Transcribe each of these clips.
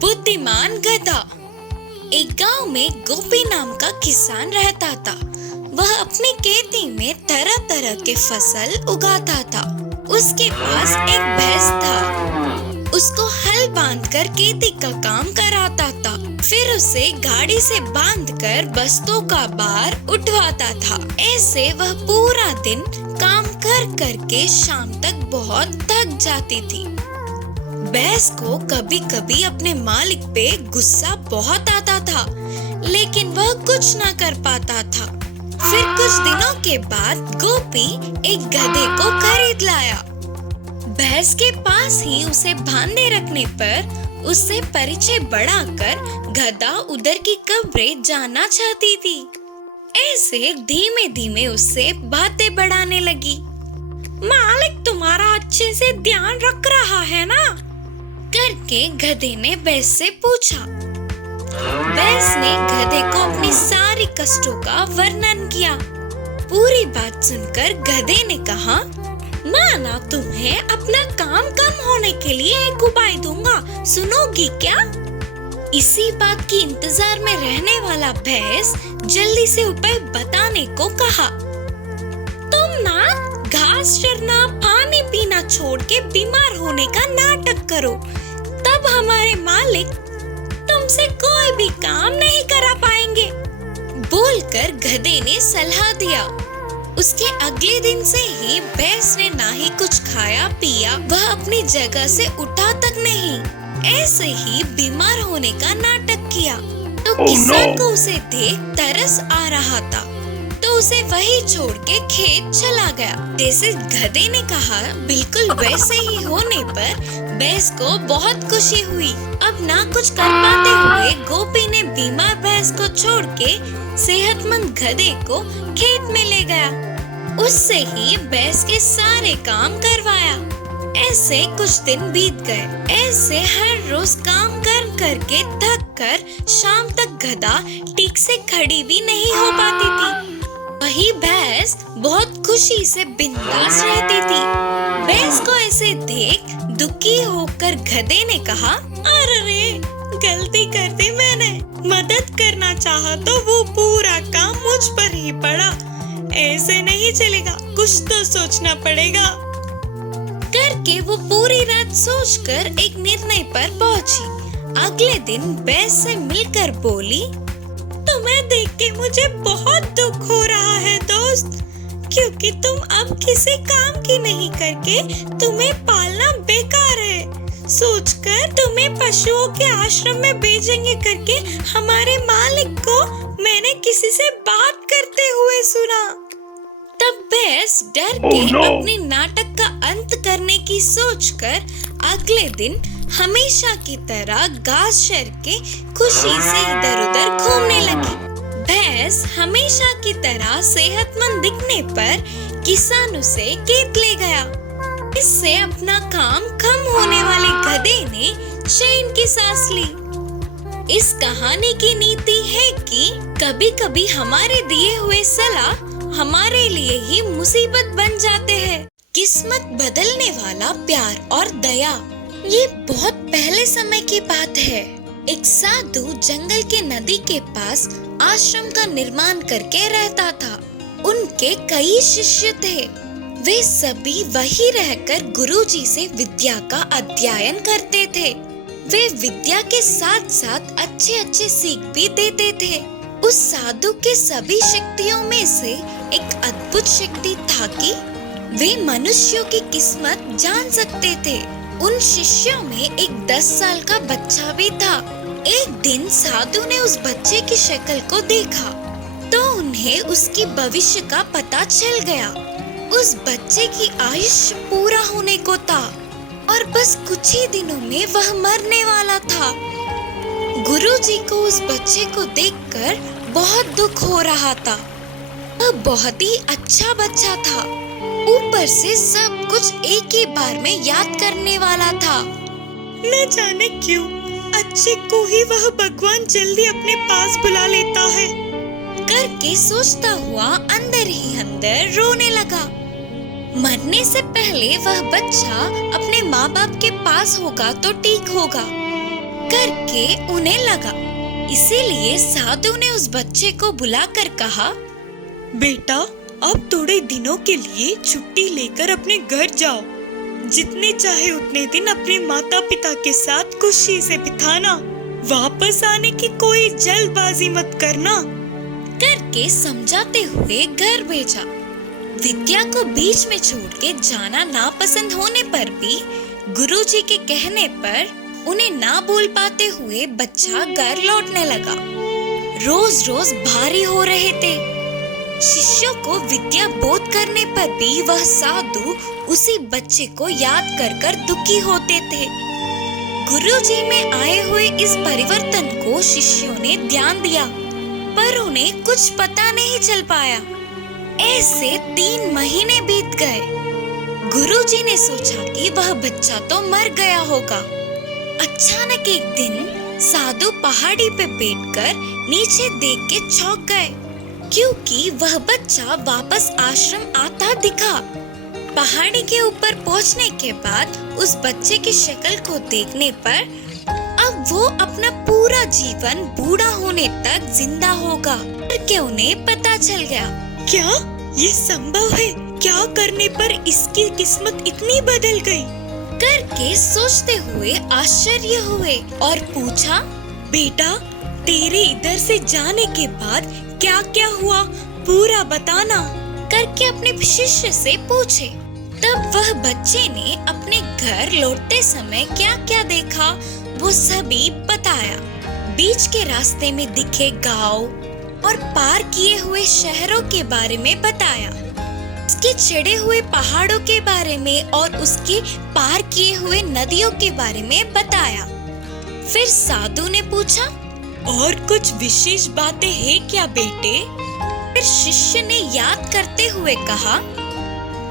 बुद्धिमान गधा। एक गांव में गोपी नाम का किसान रहता था। वह अपनी खेती में तरह तरह के फसल उगाता था। उसके पास एक भैंस था। उसको हल बांधकर खेती का काम कराता था। फिर उसे गाड़ी से बांधकर बस्तों का भार उठवाता था। ऐसे वह पूरा दिन काम कर करके शाम तक बहुत थक जाती थी। भैंस को कभी कभी अपने मालिक पे गुस्सा बहुत आता था, लेकिन वह कुछ न कर पाता था। फिर कुछ दिनों के बाद गोपी एक गधे को खरीद लाया। भैंस के पास ही उसे बांधे रखने पर उससे परिचय बढ़ाकर गधा उधर की कब्रें जाना चाहती थी। ऐसे धीमे धीमे उससे बातें बढ़ाने लगी। मालिक तुम्हारा अच्छे से ध्यान रख रहा है ना? करके गधे ने भैंस से पूछा। भैंस ने गधे को अपनी सारी कष्टों का वर्णन किया। पूरी बात सुनकर गधे ने कहा, माना तुम्हें अपना काम कम होने के लिए एक उपाय दूंगा, सुनोगी क्या? इसी बात की इंतजार में रहने वाला भैंस जल्दी से उपाय बताने को कहा। तुम ना घास चरना, पानी पीना छोड़ के बीमार होने का नाटक करो, तब हमारे मालिक तुमसे कोई भी काम नहीं करा पाएंगे। बोलकर गधे ने सलाह दिया। उसके अगले दिन से ही भैंस ने ना ही कुछ खाया पिया, वह अपनी जगह से उठा तक नहीं। ऐसे ही बीमार होने का नाटक किया। तो किसान को उसे देख तरस आ रहा था, तो उसे वही छोड़ के खेत चला गया। जैसे गधे ने कहा, बिल्कुल वैसे ही होने पर भैंस को बहुत खुशी हुई। अब ना कुछ कर पाते हुए गोपी ने बीमार भैंस को छोड़ के सेहतमंद गधे को खेत में ले गया। उससे ही भैंस के सारे काम करवाया। ऐसे कुछ दिन बीत गए। ऐसे हर रोज काम कर करके थक कर शाम तक गधा ठीक से खड़ी भी नहीं हो पाती थी। वही भैंस बहुत खुशी से बिंदास रहती थी। भैंस को ऐसे देख दुखी होकर गधे ने कहा, अरे गलती कर दी मैंने, मदद करना चाहा तो वो पूरा काम मुझ पर ही पड़ा। ऐसे नहीं चलेगा, कुछ तो सोचना पड़ेगा। करके वो पूरी रात सोचकर एक निर्णय पर पहुंची। अगले दिन भैंस से मिलकर बोली, तुम्हें देख के मुझे बहुत दुख हो रहा है दोस्त, क्योंकि तुम अब किसी काम की नहीं करके तुम्हें पालना बेकार है। सोचकर तुम्हें पशुओं के आश्रम में भेजेंगे करके हमारे मालिक को मैंने किसी से बात करते हुए सुना। तब भैंस डर के अपने नाटक का अंत करने की सोचकर अगले दिन हमेशा की तरह घास चर के खुशी से इधर उधर घूमने लगी। भैंस हमेशा की तरह सेहतमंद दिखने पर किसान उसे खेत ले गया। इससे अपना काम कम होने वाले गधे ने चैन की सांस ली। इस कहानी की नीति है कि कभी कभी हमारे दिए हुए सलाह हमारे लिए ही मुसीबत बन जाते हैं। किस्मत बदलने वाला प्यार और दया। ये बहुत पहले समय की बात है। एक साधु जंगल के नदी के पास आश्रम का निर्माण करके रहता था। उनके कई शिष्य थे। वे सभी वही रहकर गुरुजी से विद्या का अध्ययन करते थे। वे विद्या के साथ साथ अच्छे अच्छे सीख भी देते थे। उस साधु के सभी शक्तियों में से एक अद्भुत शक्ति था कि वे मनुष्यों की किस्मत जान सकते थे। उन शिष्यों में एक 10 साल का बच्चा भी था। एक दिन साधु ने उस बच्चे की शक्ल को देखा तो उन्हें उसकी भविष्य का पता चल गया। उस बच्चे की आयुष्य पूरा होने को था और बस कुछ ही दिनों में वह मरने वाला था। गुरुजी को उस बच्चे को देखकर बहुत दुख हो रहा था। वह बहुत ही अच्छा बच्चा था। ऊपर से सब कुछ एक ही बार में याद करने वाला था। न जाने क्यों अच्छे को ही वह भगवान जल्दी अपने पास बुला लेता है, करके सोचता हुआ अंदर ही अंदर रोने लगा। मरने से पहले वह बच्चा अपने माँ बाप के पास होगा तो ठीक होगा। करके उन्हें लगा। इसीलिए साधु ने उस बच्चे को बुलाकर कहा, बेटा, अब थोड़े दिनों के लिए छुट्टी लेकर अपने घर जाओ। जितने चाहे उतने दिन अपने माता पिता के साथ खुशी से बिताना। वापस आने की कोई जल्दबाजी मत करना, करके समझाते हुए घर भेजा। विद्या को बीच में छोड़ के जाना नापसंद होने पर भी गुरुजी के कहने पर उन्हें ना बोल पाते हुए बच्चा घर लौटने लगा। रोज रोज भारी हो रहे थे। शिष्यों को विद्या बोध करने पर भी वह साधु उसी बच्चे को याद कर कर दुखी होते थे। गुरुजी में आए हुए इस परिवर्तन को शिष्यों ने ध्यान दिया, पर उन्हें कुछ पता नहीं चल पाया। ऐसे 3 महीने बीत गए। गुरुजी ने सोचा कि वह बच्चा तो मर गया होगा। अचानक एक दिन साधु पहाड़ी पे बैठकर नीचे देख के चौंक गए, क्योंकि वह बच्चा वापस आश्रम आता दिखा। पहाड़ी के ऊपर पहुंचने के बाद उस बच्चे की शक्ल को देखने पर अब वो अपना पूरा जीवन बूढ़ा होने तक जिंदा होगा करके उन्हें पता चल गया। क्या ये संभव है? क्या करने पर इसकी किस्मत इतनी बदल गई? करके सोचते हुए आश्चर्य हुए और पूछा, बेटा, तेरे इधर से जाने के बाद क्या क्या हुआ, पूरा बताना, करके अपने शिष्य से पूछे। तब वह बच्चे ने अपने घर लौटते समय क्या क्या देखा वो सभी बताया। बीच के रास्ते में दिखे गांव और पार किए हुए शहरों के बारे में बताया, उसके चढ़े हुए पहाड़ों के बारे में और उसके पार किए हुए नदियों के बारे में बताया। फिर साधु ने पूछा, और कुछ विशेष बातें हैं क्या बेटे? फिर शिष्य ने याद करते हुए कहा,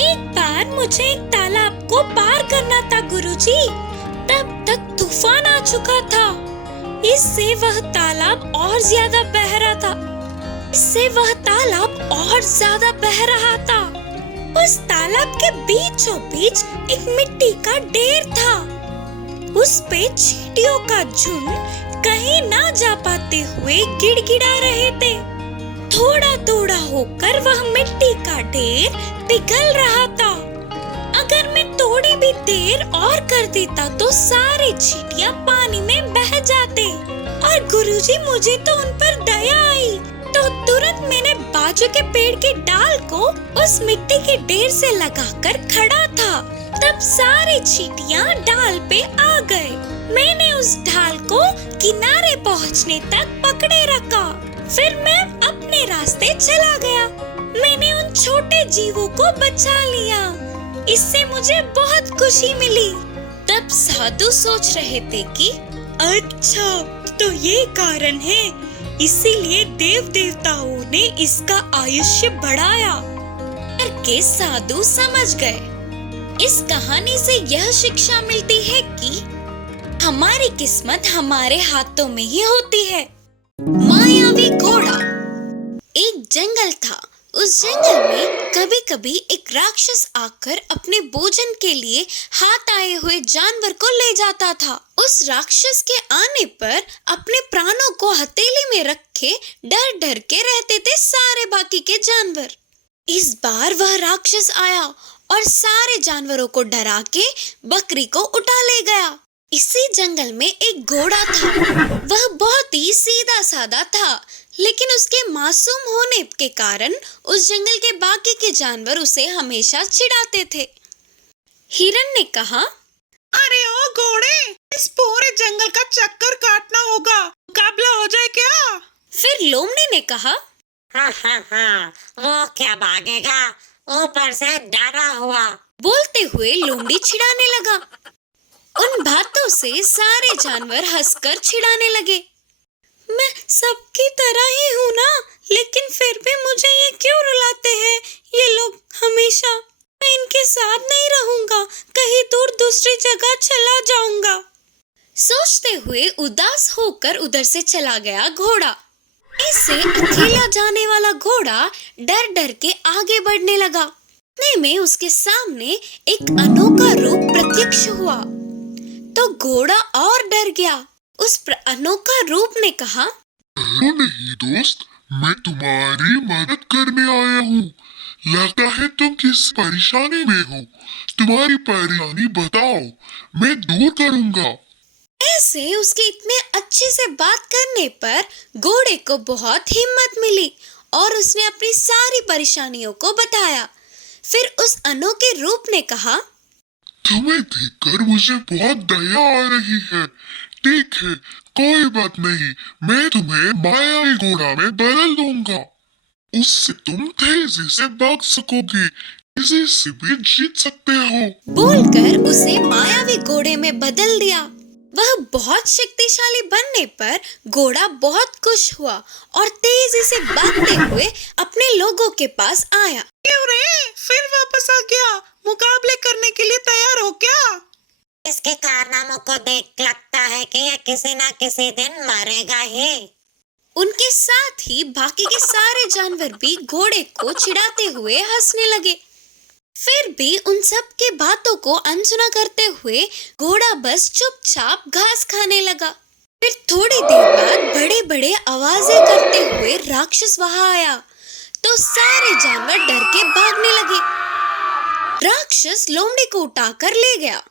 एक बार मुझे एक तालाब को पार करना था गुरुजी। तब तक तूफान आ चुका था। इससे वह तालाब और ज्यादा बह रहा था। उस तालाब के बीचों बीच एक मिट्टी का ढेर था। उस पे चींटियों का झुंड कहीं ना जा पाते हुए गिड़गिड़ा रहे थे। थोड़ा थोड़ा होकर वह मिट्टी का ढेर पिघल रहा था। अगर मैं थोड़ी भी देर और कर देता तो सारे चींटियां पानी में बह जाते। और गुरुजी, मुझे तो उन पर दया आई, तो तुरंत मैंने बाजू के पेड़ के डाल को उस मिट्टी के ढेर से लगाकर खड़ा था। तब सारे चींटियां डाल पे आ गए। मैंने उस ढाल को किनारे पहुंचने तक पकड़े रखा। फिर मैं अपने रास्ते चला गया। मैंने उन छोटे जीवों को बचा लिया। इससे मुझे बहुत खुशी मिली। तब साधु सोच रहे थे कि अच्छा, तो ये कारण है, इसीलिए देव देवताओं ने इसका आयुष्य बढ़ाया करके साधु समझ गए। इस कहानी से यह शिक्षा मिलती है कि हमारी किस्मत हमारे हाथों में ही होती है। मायावी घोड़ा। एक जंगल था। उस जंगल में कभी कभी एक राक्षस आकर अपने भोजन के लिए हाथ आए हुए जानवर को ले जाता था। उस राक्षस के आने पर अपने प्राणों को हथेली में रखे डर डर के रहते थे सारे बाकी के जानवर। इस बार वह राक्षस आया और सारे जानवरों को डरा के बकरी को उठा ले गया। इसी जंगल में एक घोड़ा था। वह बहुत ही सीधा साधा था, लेकिन उसके मासूम होने के कारण उस जंगल के बाकी के जानवर उसे हमेशा चिढ़ाते थे। हिरण ने कहा, अरे ओ घोड़े, इस पूरे जंगल का चक्कर काटना होगा, मुकाबला हो जाए क्या? फिर लोमड़ी ने कहा, हाँ, वो क्या भागेगा, ऊपर से डरा हुआ। बोलते हुए लोमड़ी चिढ़ाने लगा। उन बातों से सारे जानवर हंसकर चिढ़ाने लगे। मैं सबकी तरह ही हूँ ना, लेकिन फिर भी मुझे ये क्यों रुलाते हैं ये लोग हमेशा। मैं इनके साथ नहीं रहूंगा, कहीं दूर दूसरी जगह चला जाऊंगा। सोचते हुए उदास होकर उधर से चला गया घोड़ा। इससे अकेला जाने वाला घोड़ा डर डर के आगे बढ़ने लगा। इतने में उसके सामने एक अनोखा रूप प्रत्यक्ष हुआ तो घोड़ा और डर गया। उस अनोखा रूप ने कहा, डरो नहीं दोस्त, मैं तुम्हारी मदद करने आया हूँ। लगता है तुम किस परेशानी में हो। तुम्हारी परेशानी बताओ, मैं दूर करूँगा। ऐसे उसके इतने अच्छे से बात करने पर घोड़े को बहुत हिम्मत मिली और उसने अपनी सारी परेशानियों को बताया। फिर उस अनोखे रूप ने कहा, तुम्हें देखकर मुझे बहुत दया आ रही है। ठीक है, कोई बात नहीं, मैं तुम्हें मायावी घोड़ा में बदल दूंगा। उससे तुम तेजी से भाग सकोगे, किसी से भी जीत सकते हो। बोलकर उसे मायावी घोड़े में बदल दिया। वह बहुत शक्तिशाली बनने पर घोड़ा बहुत खुश हुआ और तेजी से भागते हुए अपने लोगों के पास आया। क्यों रे, फिर वापस आ गया? मुकाबले करने के लिए तैयार हो क्या? इसके कारनामों को देख लगता है कि यह किसी न किसी दिन मरेगा ही। उनके साथ ही बाकी के सारे जानवर भी घोड़े को चिढ़ाते हुए हंसने लगे। फिर भी उन सब के बातों को अनसुना करते हुए घोड़ा बस चुपचाप घास खाने लगा। फिर थोड़ी देर बाद बड़े बड़े आवाजें करते हुए राक्षस वहां आया तो सारे जानवर डर के भागने लगे। राक्षस लोमड़ी को उठाकर ले गया।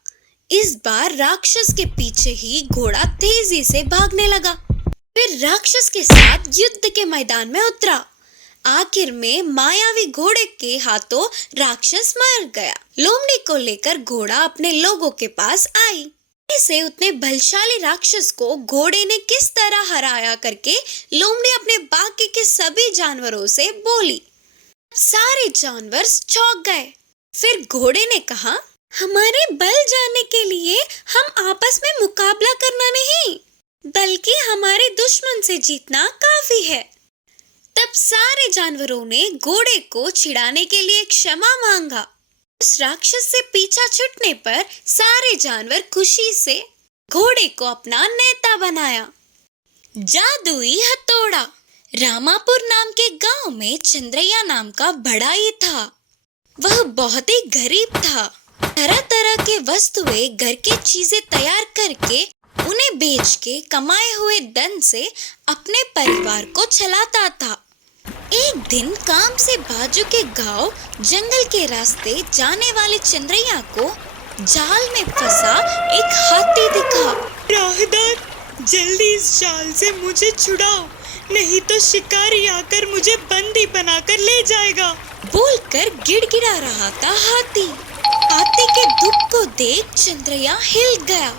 इस बार राक्षस के पीछे ही घोड़ा तेजी से भागने लगा। फिर राक्षस के साथ युद्ध के मैदान में उतरा। आखिर में मायावी घोड़े के हाथों राक्षस मर गया। लोमड़ी को लेकर घोड़ा अपने लोगों के पास आई। इसे उतने बलशाली राक्षस को घोड़े ने किस तरह हराया करके लोमड़ी अपने बाकी के सभी जानवरों से बोली। सारे जानवर चौंक गए। फिर घोड़े ने कहा, हमारे बल जानने के लिए हम आपस में मुकाबला करना नहीं, बल्कि हमारे दुश्मन से जीतना काफी है। तब सारे जानवरों ने घोड़े को छिड़ाने के लिए क्षमा मांगा। उस राक्षस से पीछा छूटने पर सारे जानवर खुशी से घोड़े को अपना नेता बनाया। जादुई हथौड़ा। रामापुर नाम के गांव में चंद्रैया नाम का बड़ाई था। वह बहुत ही गरीब था। तरह तरह के वस्तुएं, घर की चीजें तैयार करके उन्हें बेच के कमाए हुए धन से अपने परिवार को चलाता था। एक दिन काम से बाजू के गांव जंगल के रास्ते जाने वाले चंद्रैया को जाल में फंसा एक हाथी दिखा। राहदार, जल्दी इस जाल से मुझे छुड़ाओ, नहीं तो शिकारी आकर मुझे बंदी बनाकर ले जाएगा। बोलकर गिड़गिड़ा रहा था हाथी। हाथी के दुख को देख चंद्रैया हिल गया।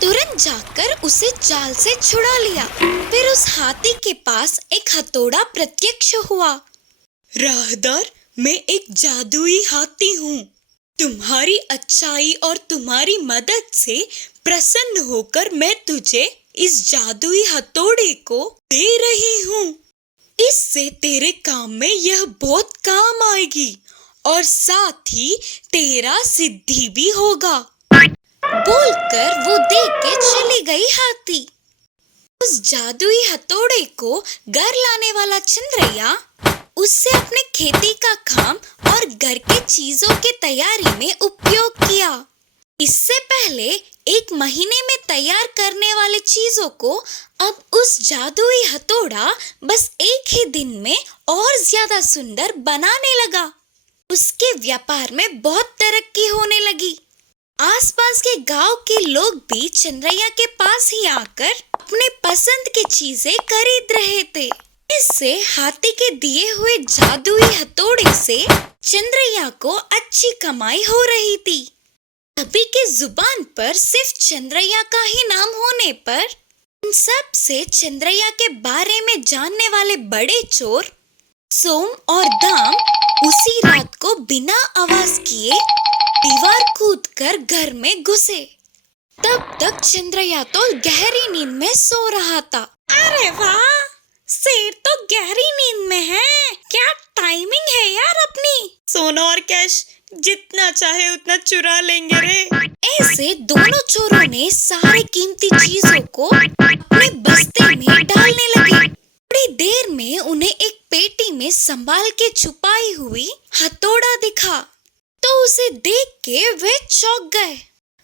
तुरंत जाकर उसे जाल से छुड़ा लिया। फिर उस हाथी के पास एक हथौड़ा प्रत्यक्ष हुआ। राहदार, मैं एक जादुई हाथी हूँ। तुम्हारी अच्छाई और तुम्हारी मदद से प्रसन्न होकर मैं तुझे इस जादुई हथौड़े को दे रही हूँ। इससे तेरे काम में यह बहुत काम आएगी और साथ ही तेरा सिद्धि भी होगा। बोलकर वो देख के चली गई हाथी। उस जादुई हथौड़े को घर लाने वाला चंद्रैया उससे अपने खेती का काम और घर के चीजों के तैयारी में उपयोग किया। इससे पहले 1 महीने में तैयार करने वाले चीजों को अब उस जादुई हथौड़ा बस एक ही दिन में और ज्यादा सुंदर बनाने लगा। उसके व्यापार में बहुत तरक्की होने लगी। आसपास के गांव के लोग भी चंद्रैया के पास ही आकर अपने पसंद की चीजें खरीद रहे थे। इससे हाथी के दिए हुए जादुई हथौड़े से चंद्रैया को अच्छी कमाई हो रही थी। सभी के जुबान पर सिर्फ चंद्रैया का ही नाम होने पर उन सब से चंद्रैया के बारे में जानने वाले बड़े चोर सोम और दाम उसी रात को बिना आवाज किए दीवार कूदकर घर में घुसे। तब तक चंद्रैया तो गहरी नींद में सो रहा था। अरे वाह, शेर तो गहरी नींद में है। क्या टाइमिंग है यार अपनी। सोना और कैश जितना चाहे उतना चुरा लेंगे रे। ऐसे दोनों चोरों ने सारे कीमती चीजों को अपने बस्ते में डालने लगे। थोड़ी देर में उन्हें एक पेटी में संभाल के छुपाई हुई हथौड़ा दिखा तो उसे देख के वे चौंक गए।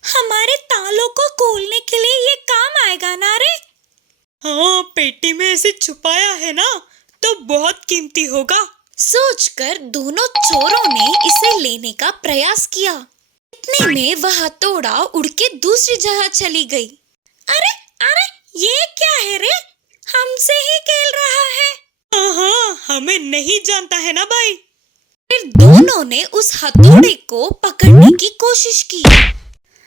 हमारे तालों को खोलने के लिए ये काम आएगा ना रे। पेटी में ऐसे छुपाया है ना, तो बहुत कीमती होगा। सोचकर दोनों चोरों ने इसे लेने का प्रयास किया। इतने में वह हथौड़ा उड़ के दूसरी जगह चली गई। अरे अरे, ये क्या है रे? हमसे ही खेल रहा है। हाँ, हमें नहीं जानता है ना भाई। फिर दोनों ने उस हथौड़े को पकड़ने की कोशिश की।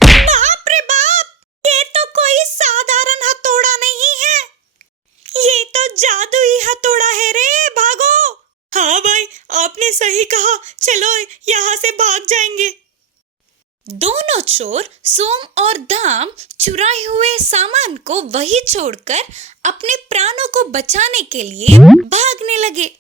बाप रे बाप, ये तो कोई साधारण हथौड़ा नहीं है, ये तो जादुई हथौड़ा है रे, भागो। हाँ भाई, आपने सही कहा, चलो यहाँ से भाग जाएंगे। दोनों चोर सोम और दाम चुराए हुए सामान को वहीं छोड़कर अपने प्राणों को बचाने के लिए भागने लगे।